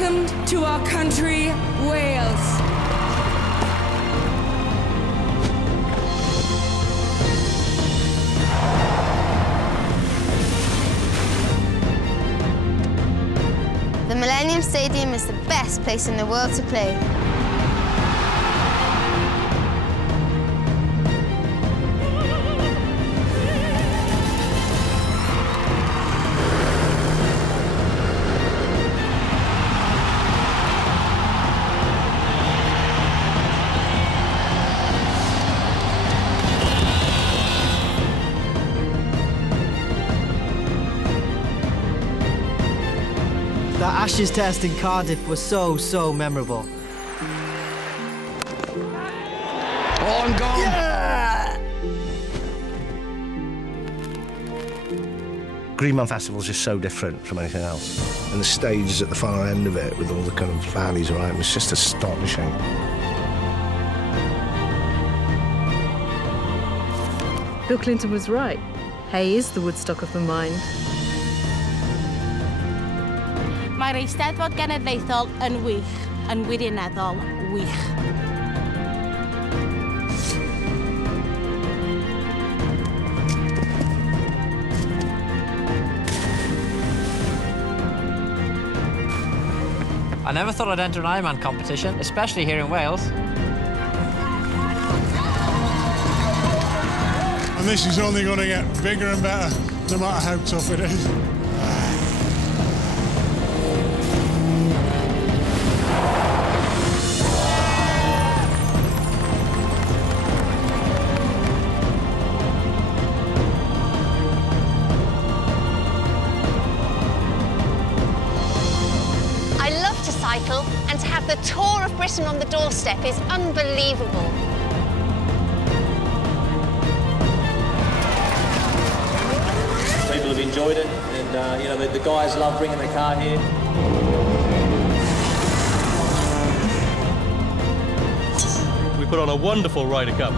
welcomed to our country, Wales. The Millennium Stadium is the best place in the world to play. That Ashes test in Cardiff was so memorable. Oh, and gone! Yeah! Greenman Festival is just so different from anything else. And the stages at the far end of it, with all the kind of valleys around, was just astonishing. Bill Clinton was right. Hay is the Woodstock of the mind. Mae'r Eisteddfod Genedlaethol yn wych, yn wirioneddol wych. I never thought I'd enter an Ironman competition, especially here in Wales. And this is only going to get bigger and better, no matter how tough it is. Cycle, and to have the Tour of Britain on the doorstep is unbelievable. People have enjoyed it, and you know the guys love bringing the car here. We put on a wonderful Ryder Cup.